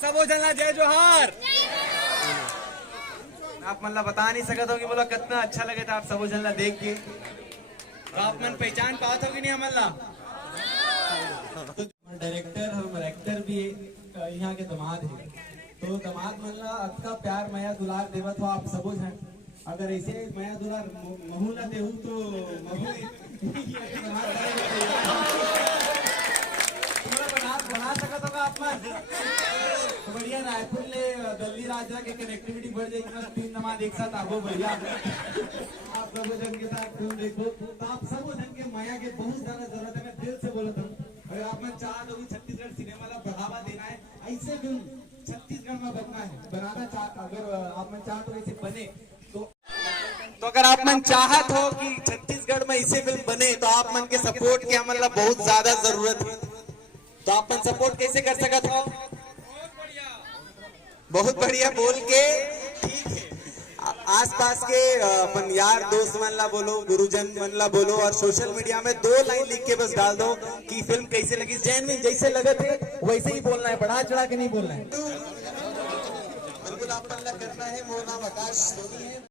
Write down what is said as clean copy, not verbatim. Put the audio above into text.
सबो जनला जय जोहार। आप मतलब बता नहीं सकते हो कि बोला कितना अच्छा लगे था आप सबो जनला देख के। तो आप मन पहचान पात हो कि नहीं हमला? डायरेक्टर हम एक्टर भी यहाँ के दामाद है, तो दामाद मन ला अच्छा प्यार माया दुलार देवत हो आप सबो जन। अगर ऐसे माया दुलार महू ना देहू तो महू बना सकत होगा आप मन। तो बढ़िया रायपुर ले दिल्ली राजा के कनेक्टिविटी बढ़ जाएगी, 3 दामाद एक साथ आगो बढ़िया। आप सबो जन के साथ फिल्म देखो तो आप सबो जन के माया के बहुत ज्यादा जरूरत है। मैं दिल से बोलता हूँ, अगर आप मन चाह तो छत्तीसगढ़ सिनेमा ला बढ़ावा देना है, ऐसे फिल्म छत्तीसगढ़ में बनना है, बनाना चाह, अगर आप मन चाह तो ऐसे बने तो अगर आप मन चाहत हो कि छत्तीसगढ़ में ऐसे फिल्म बने तो आप मन के सपोर्ट के मतलब बहुत ज्यादा जरूरत है। तो आप मन सपोर्ट कैसे कर सकत हो? बहुत बढ़िया बोल के ठीक है। आसपास के अपन यार दोस्त मन ला बोलो, गुरुजन मन ला बोलो, और सोशल मीडिया में 2 लाइन लिख के बस डाल दो कि फिल्म कैसे लगी। जैन जैसे लगे थे वैसे ही बोलना है, बढ़ा चढ़ा के नहीं बोलना है। बिल्कुल आप मन ला करना है। मोर नाम आकाश सोनी है।